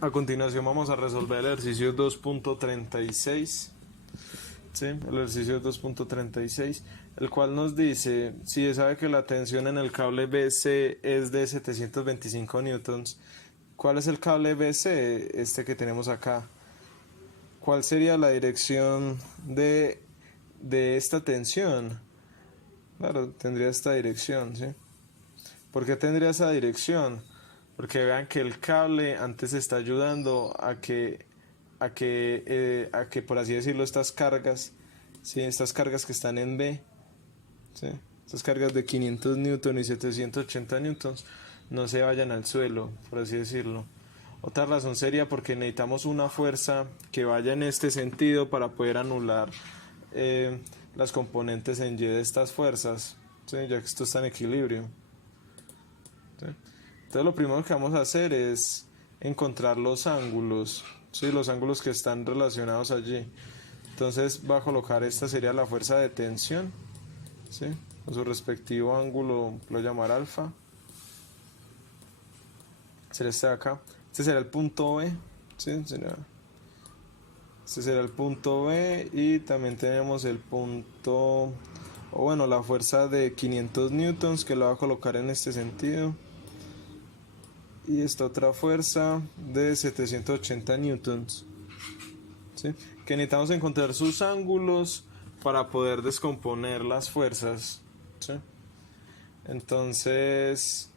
a continuación vamos a resolver el ejercicio 2.36. ¿Sí? El ejercicio 2.36, el cual nos dice, si se sabe que la tensión en el cable BC es de 725 newtons, ¿cuál es el cable BC? Este que tenemos acá. ¿Cuál sería la dirección de esta tensión? Claro, tendría esta dirección, ¿sí? ¿Por qué tendría esa dirección? Porque vean que el cable antes está ayudando a que por así decirlo estas cargas, ¿sí? Estas cargas que están en B, ¿sí? Estas cargas de 500 newtons y 780 newtons no se vayan al suelo, por así decirlo. Otra razón sería porque necesitamos una fuerza que vaya en este sentido para poder anular las componentes en Y de estas fuerzas, ¿sí? Ya que esto está en equilibrio, ¿sí? Entonces lo primero que vamos a hacer es encontrar los ángulos, ¿sí? Los ángulos que están relacionados allí. Entonces va a colocar, esta sería la fuerza de tensión, ¿sí? Con su respectivo ángulo, lo llamar alfa. Será este de acá. Este será el punto B, ¿sí? Este será el punto B, y también tenemos el punto, o bueno, la fuerza de 500 newtons que lo va a colocar en este sentido. Y esta otra fuerza de 780 newtons, ¿sí? Que necesitamos encontrar sus ángulos para poder descomponer las fuerzas, ¿sí? Entonces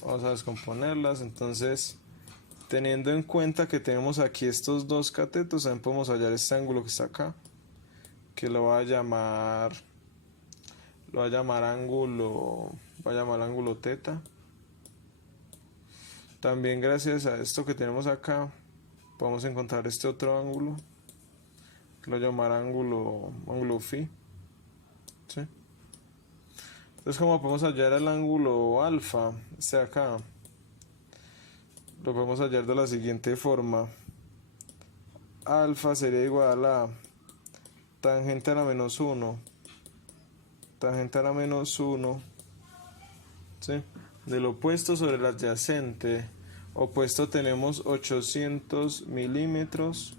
vamos a descomponerlas. Entonces, teniendo en cuenta que tenemos aquí estos dos catetos, también podemos hallar este ángulo que está acá, que lo va a llamar ángulo teta. También gracias a esto que tenemos acá podemos encontrar este otro ángulo, que lo llamará ángulo phi, ¿sí? Entonces, como podemos hallar el ángulo alfa, este de acá, lo podemos hallar de la siguiente forma. Alfa sería igual a tangente a la menos 1, tangente a la menos 1, ¿sí? Del opuesto sobre el adyacente. Opuesto tenemos 800 milímetros,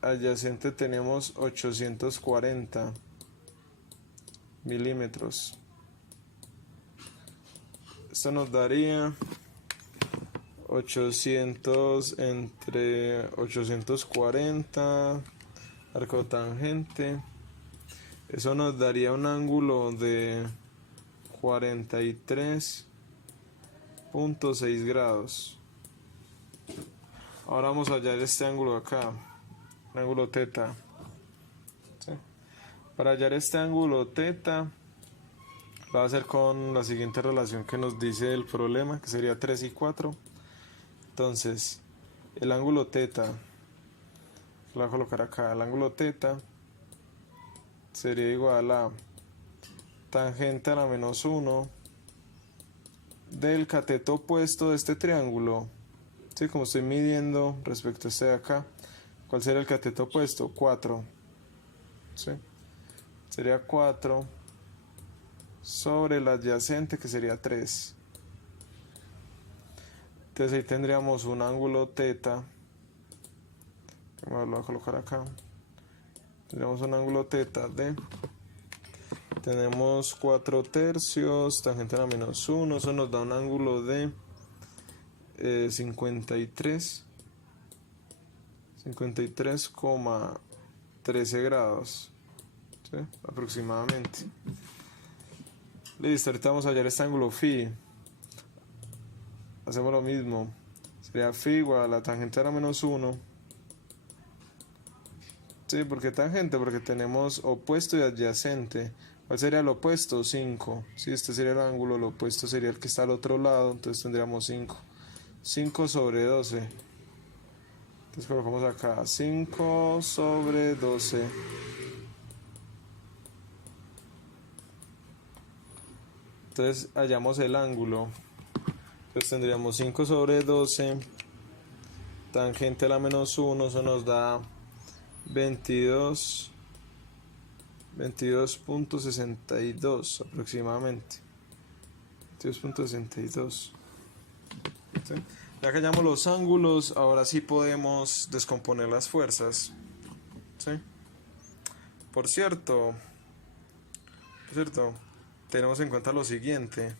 adyacente tenemos 840 milímetros. Esto nos daría 800 entre 840, arco tangente. Eso nos daría un ángulo de 43.6 grados. Ahora vamos a hallar este ángulo acá, el ángulo teta, ¿sí? Para hallar este ángulo teta, va a ser con la siguiente relación que nos dice el problema, que sería 3 y 4. Entonces, el ángulo teta, lo voy a colocar acá, el ángulo teta sería igual a tangente a la menos 1 del cateto opuesto de este triángulo, ¿sí? Como estoy midiendo respecto a este de acá, ¿cuál sería el cateto opuesto? 4, ¿sí? Sería 4 sobre el adyacente, que sería 3. Entonces ahí tendríamos un ángulo teta, que me lo voy a colocar acá. Tendríamos un ángulo teta de, tenemos 4 tercios, tangente a la menos 1, eso nos da un ángulo de 53,13 grados, ¿sí? Aproximadamente. Listo, ahorita vamos a hallar este ángulo phi. Hacemos lo mismo, sería phi igual a la tangente a la menos 1. Sí, ¿por qué tangente? Porque tenemos opuesto y adyacente. ¿Cuál sería el opuesto? 5. Si este sería el ángulo, el opuesto sería el que está al otro lado, entonces tendríamos 5. 5 sobre 12. Entonces colocamos acá 5 sobre 12. Entonces hallamos el ángulo. Entonces tendríamos 5 sobre 12, tangente a la menos 1, eso nos da 22.62 aproximadamente. 22.62. ¿Sí? Ya que hallamos los ángulos, ahora sí podemos descomponer las fuerzas. ¿Sí? Por cierto, tenemos en cuenta lo siguiente.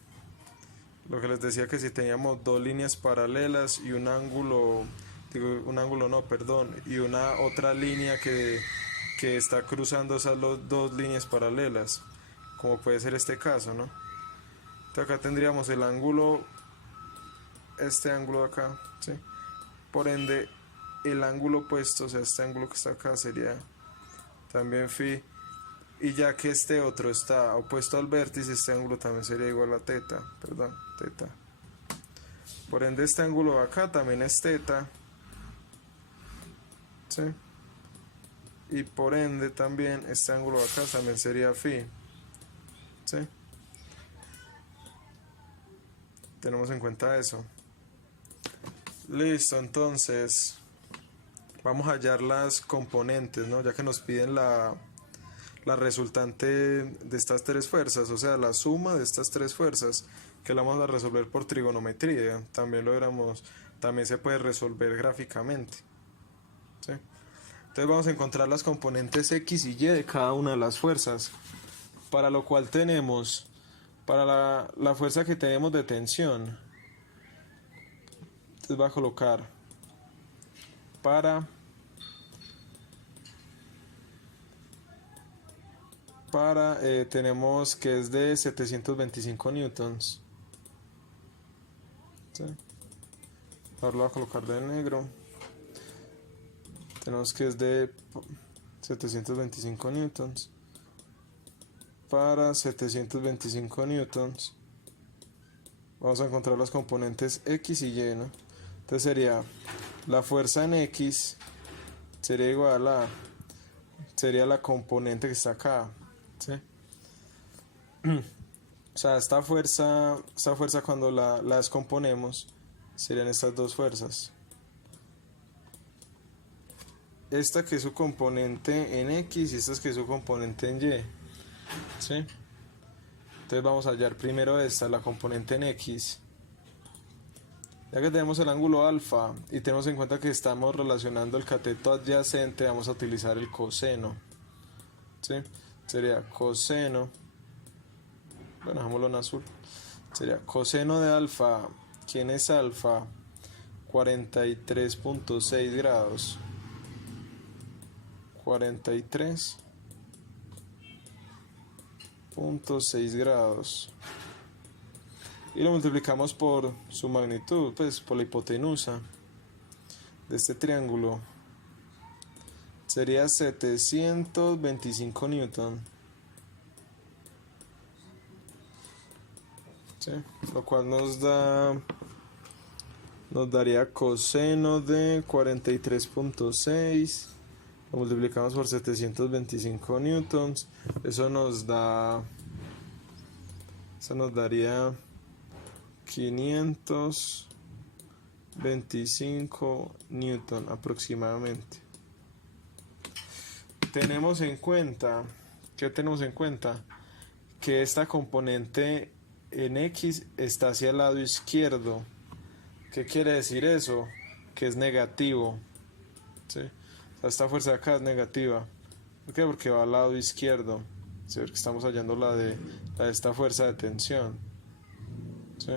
Lo que les decía, que si teníamos dos líneas paralelas y un ángulo, digo, un ángulo no, perdón, y una otra línea que está cruzando esas dos líneas paralelas, como puede ser este caso, ¿no? Entonces acá tendríamos el ángulo, este ángulo de acá, ¿sí? Por ende, el ángulo opuesto, o sea, este ángulo que está acá sería también phi, y ya que este otro está opuesto al vértice, este ángulo también sería igual a teta, perdón, teta. Por ende, este ángulo de acá también es teta, ¿sí? Y por ende también este ángulo de acá también sería phi, ¿sí? Tenemos en cuenta eso. Listo, entonces vamos a hallar las componentes, ¿no? Ya que nos piden la resultante de estas tres fuerzas, o sea, la suma de estas tres fuerzas, que la vamos a resolver por trigonometría. También se puede resolver gráficamente, ¿sí? Entonces vamos a encontrar las componentes X y Y de cada una de las fuerzas, para lo cual tenemos, para la fuerza que tenemos de tensión, entonces va a colocar tenemos que es de 725 newtons, ¿sí? Ahora lo voy a colocar de negro. Tenemos que es de 725 newtons. Para 725 newtons vamos a encontrar las componentes X y Y, ¿no? Entonces sería la fuerza en X sería igual sería la componente que está acá, ¿sí? O sea, esta fuerza cuando la descomponemos serían estas dos fuerzas. Esta que es su componente en X y esta que es su componente en Y, ¿sí? Entonces vamos a hallar primero esta, la componente en X. Ya que tenemos el ángulo alfa y tenemos en cuenta que estamos relacionando el cateto adyacente, vamos a utilizar el coseno, ¿sí? Sería coseno, bueno, dejámoslo en azul. Sería coseno de alfa. ¿Quién es alfa? 43.6 grados. 43.6 grados. Y lo multiplicamos por su magnitud, pues por la hipotenusa de este triángulo. Sería 725 newton. ¿Sí? Lo cual nos daría coseno de 43.6. Lo multiplicamos por 725 newtons. Eso nos daría 525 newton aproximadamente. Tenemos en cuenta que esta componente en X está hacia el lado izquierdo. ¿Qué quiere decir eso? Que es negativo, ¿sí? O sea, esta fuerza de acá es negativa. ¿Por qué? Porque va al lado izquierdo, ¿sí? Porque estamos hallando la de esta fuerza de tensión, ¿sí?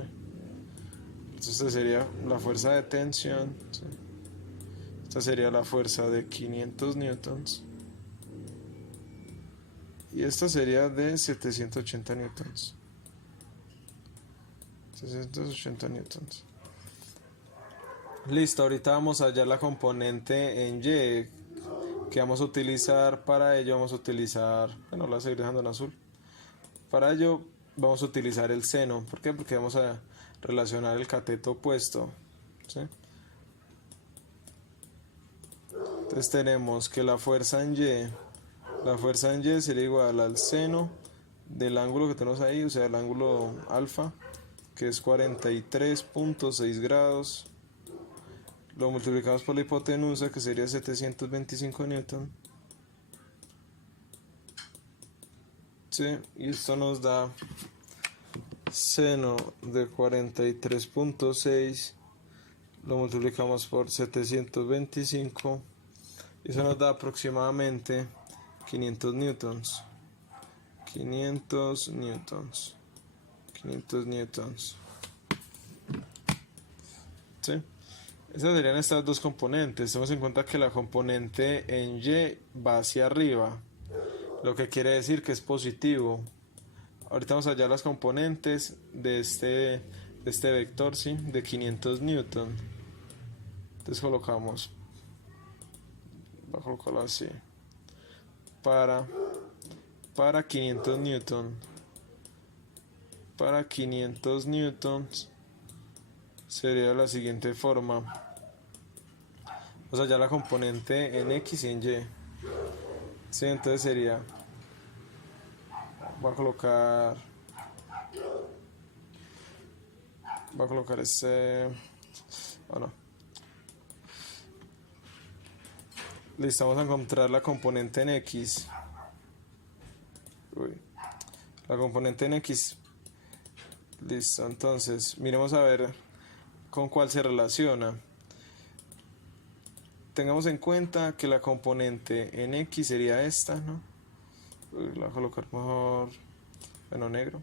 Entonces sería la fuerza de tensión, ¿sí? Esta sería la fuerza de 500 newtons. Y esta sería de 780 newtons. 780 newtons. Listo, ahorita vamos a hallar la componente en Y que vamos a utilizar. Para ello vamos a utilizar, bueno, la voy a seguir dejando en azul. Para ello vamos a utilizar el seno. ¿Por qué? Porque vamos a relacionar el cateto opuesto, ¿sí? Entonces tenemos que la fuerza en Y sería igual al seno del ángulo que tenemos ahí, o sea, el ángulo alfa, que es 43.6 grados. Lo multiplicamos por la hipotenusa, que sería 725 newton. Sí, y esto nos da seno de 43.6 lo multiplicamos por 725 y eso nos da aproximadamente 500 newtons. 500 newtons. 500 newtons. ¿Sí? Esas serían estas dos componentes. Tenemos en cuenta que la componente en Y va hacia arriba, lo que quiere decir que es positivo. Ahorita vamos a hallar las componentes de este vector, ¿sí? De 500 newton. Entonces colocamos, voy a colocarlo así, para 500 newton. Para 500 newtons sería de la siguiente forma. O sea, ya la componente en X y en Y. Sí, entonces sería, voy a colocar ese, bueno, listo, vamos a encontrar la componente en X. La componente en X. Listo, entonces miremos a ver con cuál se relaciona. Tengamos en cuenta que la componente en X sería esta, ¿no? La voy a colocar mejor, bueno, negro.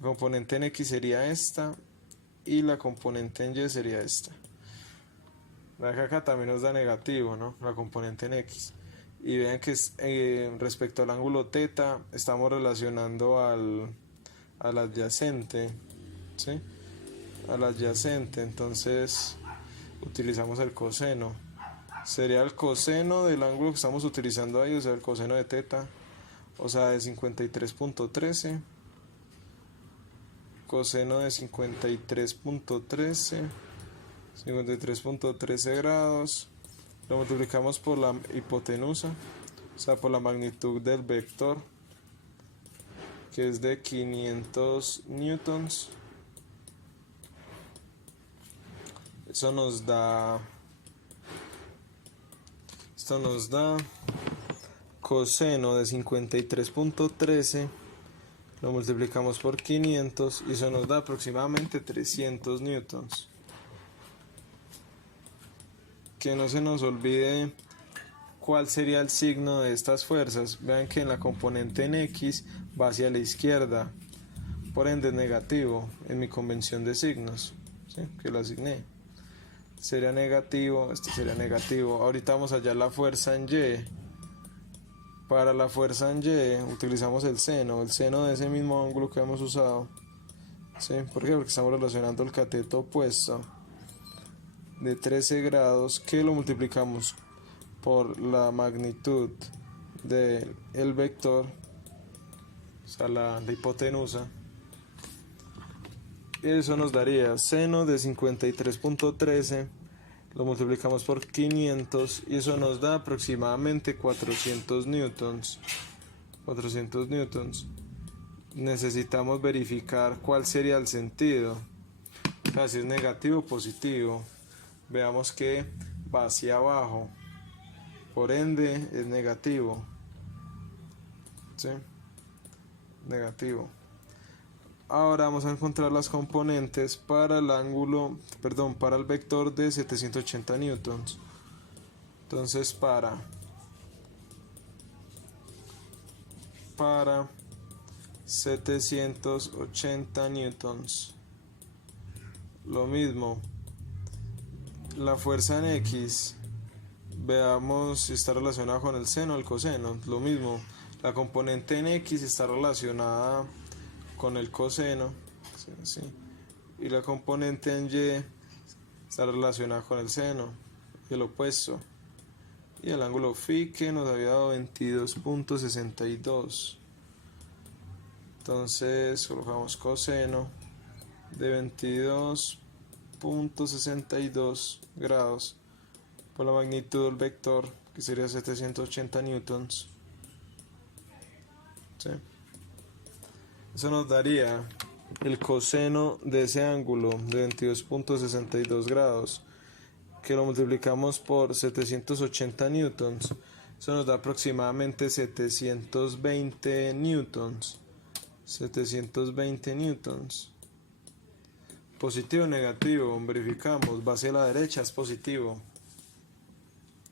La componente en X sería esta y la componente en Y sería esta. Vean que acá también nos da negativo, ¿no? La componente en X. Y vean que respecto al ángulo θ estamos relacionando al adyacente, ¿sí? Al adyacente, entonces utilizamos el coseno. Sería el coseno del ángulo que estamos utilizando ahí, o sea, el coseno de θ, o sea, de 53.13. Coseno de 53.13 grados, lo multiplicamos por la hipotenusa, o sea, por la magnitud del vector, que es de 500 newtons. Esto nos da coseno de 53.13, lo multiplicamos por 500 y eso nos da aproximadamente 300 newtons. Que no se nos olvide cuál sería el signo de estas fuerzas. Vean que en la componente en X va hacia la izquierda, por ende es negativo en mi convención de signos, ¿sí? Que lo asigné. Sería negativo, esto sería negativo. Ahorita vamos a hallar la fuerza en Y. Para la fuerza en Y utilizamos el seno de ese mismo ángulo que hemos usado, ¿sí? ¿Por qué? Porque estamos relacionando el cateto opuesto de 13 grados, que lo multiplicamos por la magnitud del vector, o sea, la hipotenusa. Y eso nos daría seno de 53.13, lo multiplicamos por 500 y eso nos da aproximadamente 400 newtons. 400 newtons. Necesitamos verificar cuál sería el sentido, o sea, si es negativo o positivo. Veamos que va hacia abajo, por ende es negativo, ¿sí? Negativo. Ahora vamos a encontrar las componentes para el para el vector de 780 newtons. Entonces para 780 newtons, lo mismo. La fuerza en X, veamos si está relacionada con el seno o el coseno. Lo mismo, la componente en X está relacionada con el coseno, ¿sí? Y la componente en Y está relacionada con el seno, el opuesto. Y el ángulo phi que nos había dado 22.62. Entonces colocamos coseno de 22.62 grados por la magnitud del vector, que sería 780 newtons, ¿sí? Eso nos daría el coseno de ese ángulo de 22.62 grados, que lo multiplicamos por 780 newtons. Eso nos da aproximadamente 720 newtons. 720 newtons. Positivo o negativo, verificamos, va hacia la derecha, es positivo.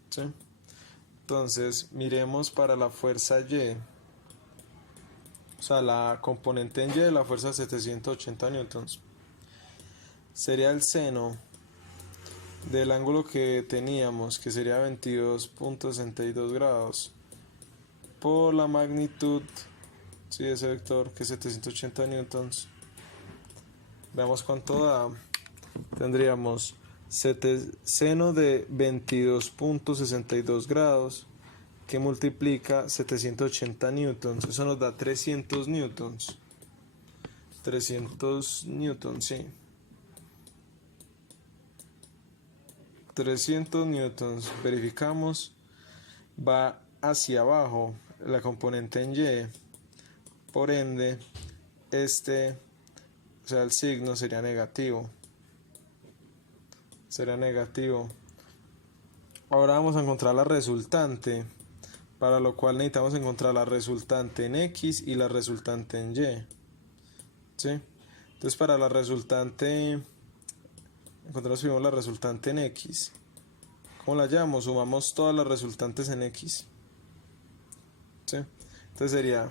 ¿Sí? Entonces, miremos para la fuerza Y. O sea, la componente en Y de la fuerza 780 newtons. Sería el seno del ángulo que teníamos, que sería 22.62 grados, por la magnitud, sí, ese vector, que es 780 newtons. Veamos cuánto da. Tendríamos seno de 22.62 grados que multiplica 780 newtons. Eso nos da 300 newtons. 300 newtons, sí. 300 newtons. Verificamos. Va hacia abajo la componente en Y. Por ende, o sea, el signo sería negativo. Será negativo. Ahora vamos a encontrar la resultante, para lo cual necesitamos encontrar la resultante en X y la resultante en Y. ¿Sí? Entonces, para la resultante, encontramos la resultante en X. ¿Cómo la llamamos? Sumamos todas las resultantes en X. ¿Sí? Entonces sería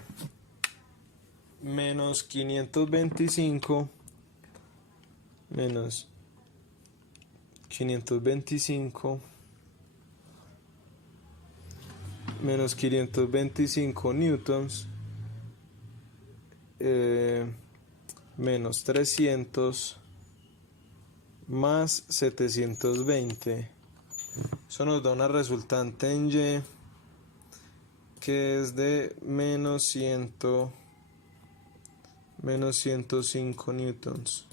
menos 525 menos 525 menos 525 newtons menos 300 más 720. Eso nos da una resultante en Y que es de menos 105 newtons.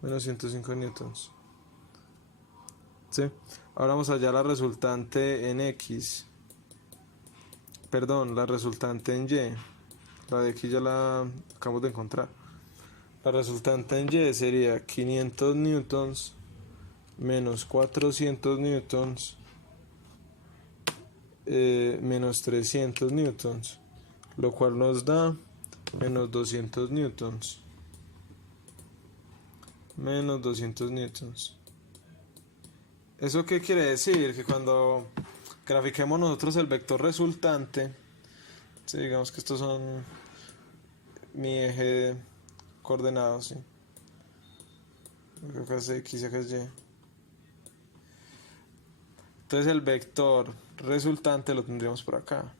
Menos 105 newtons. ¿Sí? Ahora vamos a hallar la resultante en X. Perdón, la resultante en Y. La de X ya la acabamos de encontrar. La resultante en Y sería 500 newtons menos 400 newtons menos 300 newtons, lo cual nos da menos 200 newtons. Menos 200 newtons. ¿Eso qué quiere decir? Que cuando grafiquemos nosotros el vector resultante, ¿sí? Digamos que estos son mi eje de coordenados, ¿sí? Acá es X, acá es Y. Entonces el vector resultante lo tendríamos por acá.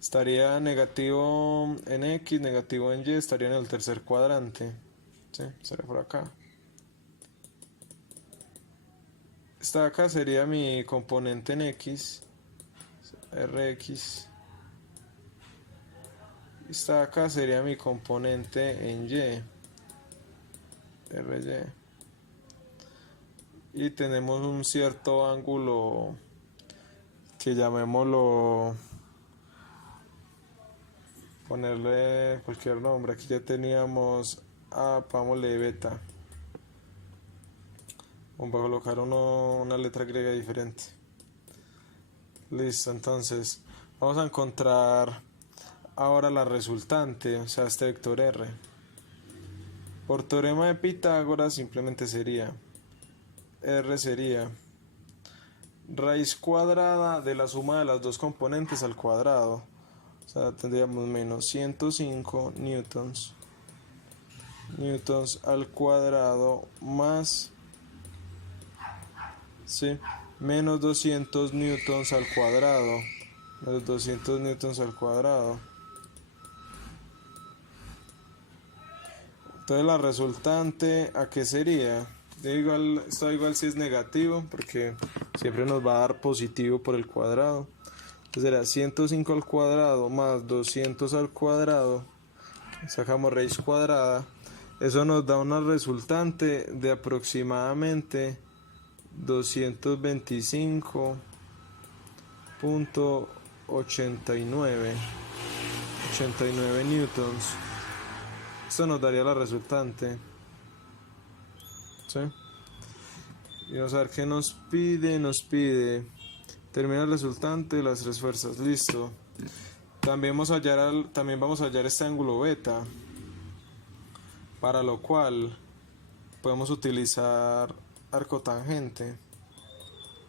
Estaría negativo en X, negativo en Y, estaría en el tercer cuadrante. ¿Sí? Estaría por acá. Esta de acá sería mi componente en X, Rx. Esta de acá sería mi componente en Y, Ry. Y tenemos un cierto ángulo que llamémoslo, ponerle cualquier nombre. Aquí ya teníamos A, pongámosle beta. Vamos a colocar una letra griega diferente. Listo, entonces vamos a encontrar ahora la resultante, o sea, este vector R. Por teorema de Pitágoras simplemente sería R sería raíz cuadrada de la suma de las dos componentes al cuadrado. O sea, tendríamos menos 105 newtons al cuadrado más, ¿sí?, menos 200 newtons al cuadrado. Menos 200 newtons al cuadrado. Entonces la resultante, ¿a qué sería? Esto da igual si es negativo, porque siempre nos va a dar positivo por el cuadrado. Entonces será 105 al cuadrado más 200 al cuadrado. Sacamos raíz cuadrada. Eso nos da una resultante de aproximadamente 225.89 newtons. Esto nos daría la resultante. ¿Sí? Y vamos a ver qué nos pide. Termina el resultante de las tres fuerzas. Listo. También vamos a hallar este ángulo beta. para lo cual podemos utilizar arco tangente.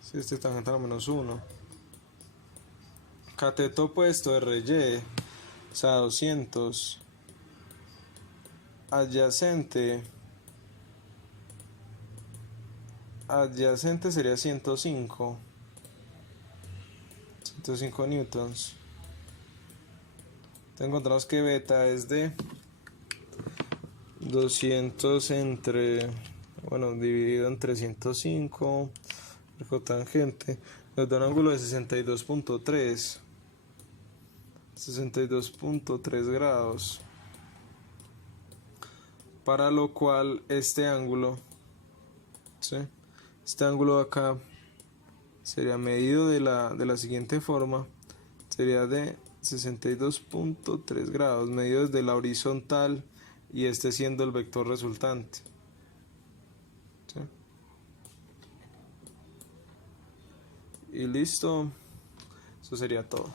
Si este tangente a la -1. Cateto opuesto RY, o sea 200. Adyacente sería 105 newtons. Entonces encontramos que beta es de 200 dividido entre 105, arco tangente, nos da un ángulo de 62.3 grados, para lo cual este ángulo, ¿sí? Este ángulo de acá sería medido de la siguiente forma, sería de 62.3 grados, medido desde la horizontal y este siendo el vector resultante. ¿Sí? Y listo, eso sería todo.